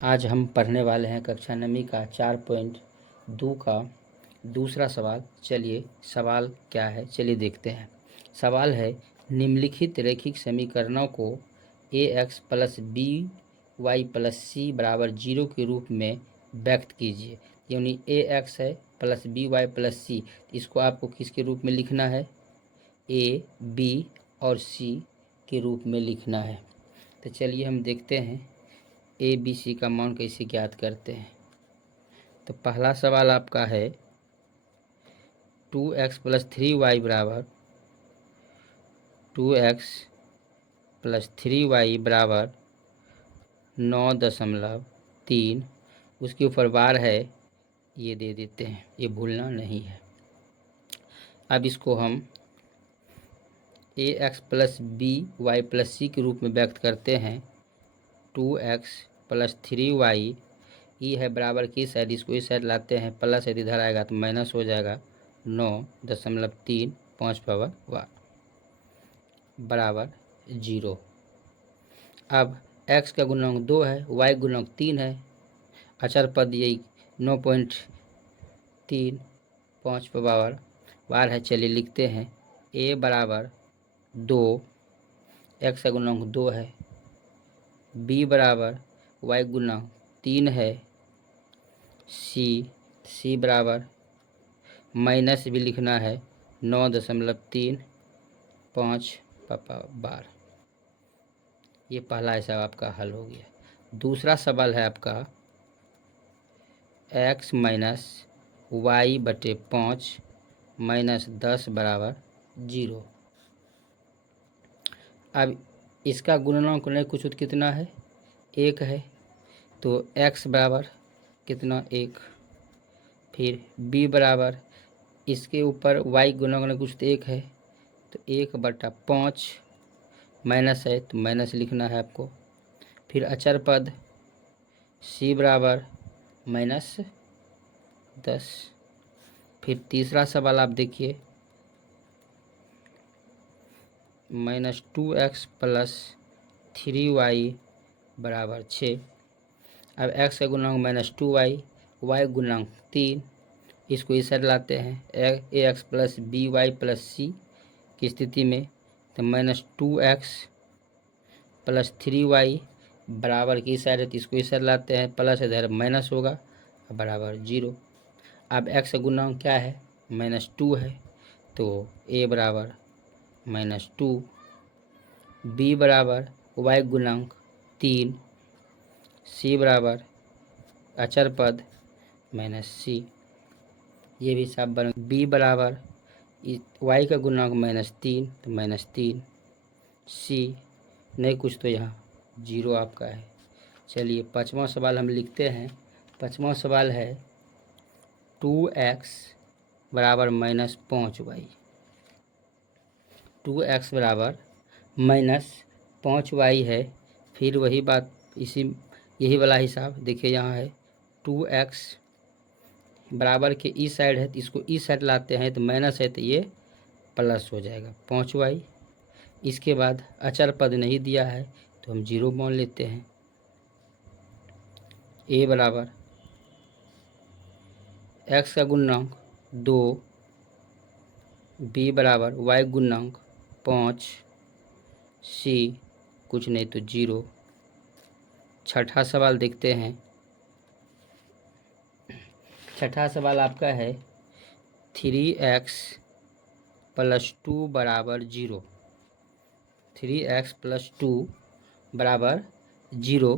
आज हम पढ़ने वाले हैं कक्षा 9वीं का 4.2 का दूसरा सवाल। चलिए सवाल क्या है, चलिए देखते हैं। सवाल है, निम्नलिखित रैखिक समीकरणों को ax plus B Y plus C बराबर 0 के रूप में व्यक्त कीजिए। यानी ax है प्लस बी वाई प्लस सी, इसको आपको किसके रूप में लिखना है? a, b और c के रूप में लिखना है। तो चलिए हम देखते हैं ए बी सी का मान कैसे ज्ञात करते हैं। तो पहला सवाल आपका है 2x प्लस 3y बराबर 2x प्लस 3y बराबर 9.3। उसके ऊपर बार है, ये दे देते हैं, ये भूलना नहीं है। अब इसको हम ax plus B Y plus C के रूप में व्यक्त करते हैं। 2x प्लस 3y ई है बराबर की साइड, इसको इस साइड लाते हैं, प्लस यदि इधर आएगा तो माइनस हो जाएगा। 9.3 5 पावर वार बराबर 0। अब x का गुणांक 2 है, y गुणांक 3 है, अचर पद यही 9.3 5 पावर वार है। चलिए लिखते हैं a बराबर 2, x का गुणांक 2 है, b बराबर y गुणांक 3 है, सी बराबर माइनस भी लिखना है 9.3 5 बार। ये पहला हिसाब आपका हल हो गया। दूसरा सवाल है आपका x माइनस वाई बटे 5 माइनस 10 बराबर 0। अब इसका गुणनांक नहीं कुछ कितना है? 1 है, तो x बराबर कितना? 1। फिर b बराबर इसके ऊपर y गुणक ने कुछ तो 1 है, तो 1/5 माइनस है, तो माइनस लिखना है आपको। फिर अचर पद c बराबर -10। फिर तीसरा सवाल आप देखिए, -2x प्लस 3y बराबर 6। अब x का गुणांक -2y, y गुणांक 3, इसको इस साइड लाते हैं ax plus B Y plus C की स्थिति में, तो -2x प्लस 3y बराबर की साइड है, तो इसको इस साइड लाते हैं, प्लस इधर माइनस होगा बराबर 0। अब x का गुणांक क्या है? -2 है, तो a बराबर -2, b बराबर y गुणांक 3, c बराबर अचर पद -c। ये भी साफ बन। b बराबर y का गुणांक -3, तो -3, c नहीं कुछ तो यहाँ 0 आपका है। चलिए पाँचवा सवाल हम लिखते हैं। पाँचवा सवाल है 2x बराबर -5y। 2x बराबर -5y है। फिर वही बात, यही वाला हिसाब देखिए, यहाँ है 2x बराबर के इस साइड है, तो इसको इस साइड लाते हैं, तो माइनस है, तो ये प्लस हो जाएगा 5y। इसके बाद अचर पद नहीं दिया है, तो हम 0 मान लेते हैं। a बराबर x का गुणांक 2, b बराबर y गुणांक 5, c कुछ नहीं तो 0। छठा सवाल देखते हैं। छठा सवाल आपका है 3x प्लस 2 बराबर 0। 3x प्लस 2 बराबर 0।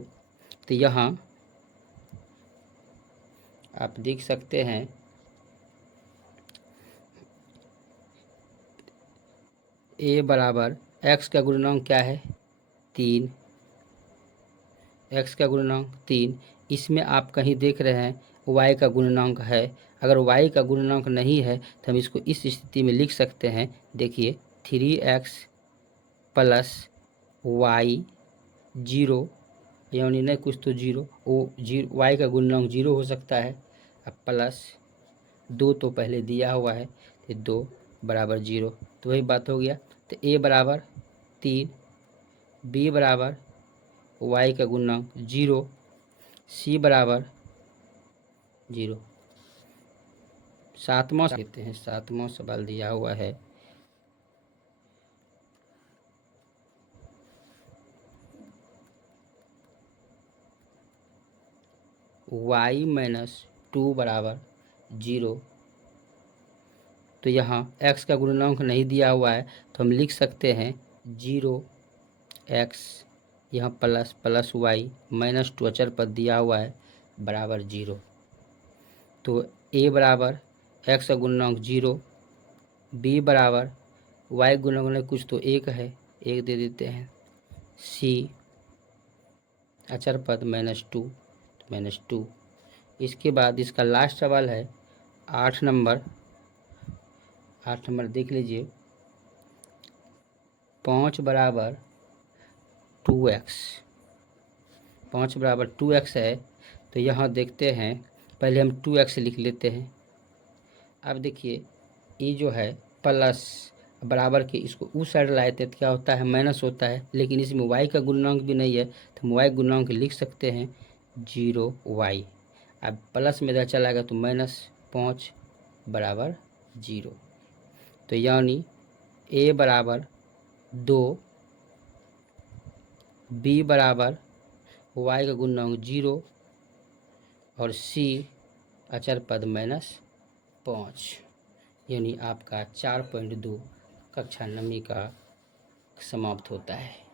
तो यहाँ आप देख सकते हैं a बराबर x का गुणांक क्या है? 3, x का गुणांक 3। इसमें आप कहीं देख रहे हैं y का गुणांक है। अगर y का गुणांक नहीं है तो हम इसको इस स्थिति में लिख सकते हैं। देखिए 3x प्लस y 0, यानी नहीं कुछ तो 0, वो 0, y का गुणांक 0 हो सकता है। अब प्लस 2 तो पहले दिया हुआ है, तो 2 बराबर 0, तो वही बात हो गया। तो a बराबर 3, b बराबर y का गुणांक 0, सी बराबर 0। सातवां कहते हैं, सातवां सवाल दिया हुआ है, y माइनस 2 बराबर 0। तो यहाँ x का गुणनांक नहीं दिया हुआ है, तो हम लिख सकते हैं 0x, यहाँ प्लस प्लस वाई माइनस 2 अचर पद दिया हुआ है बराबर 0। तो a बराबर x का गुणनांक 0, b बराबर y गुणनांक कुछ तो 1 है, 1 दे देते हैं, c अचर पद -2, तो -2। इसके बाद इसका लास्ट सवाल है 8 नंबर। 8 नंबर देख लीजिए, 5 बराबर 2x, 5 बराबर 2x है। तो यहाँ देखते हैं, पहले हम 2x लिख लेते हैं। अब देखिए ये जो है प्लस बराबर के, इसको उस साइड लाए थे तो क्या होता है, माइनस होता है, लेकिन इसमें y का गुणनांक भी नहीं है, तो हम y गुणनांक लिख सकते हैं 0y। अब प्लस में इधर चला गया तो -5 बराबर 0। तो यानी a बराबर 2, b बराबर y का गुणनांक 0 और c अचर पद -5। यानी आपका 4.2 कक्षा 9वीं का समाप्त होता है।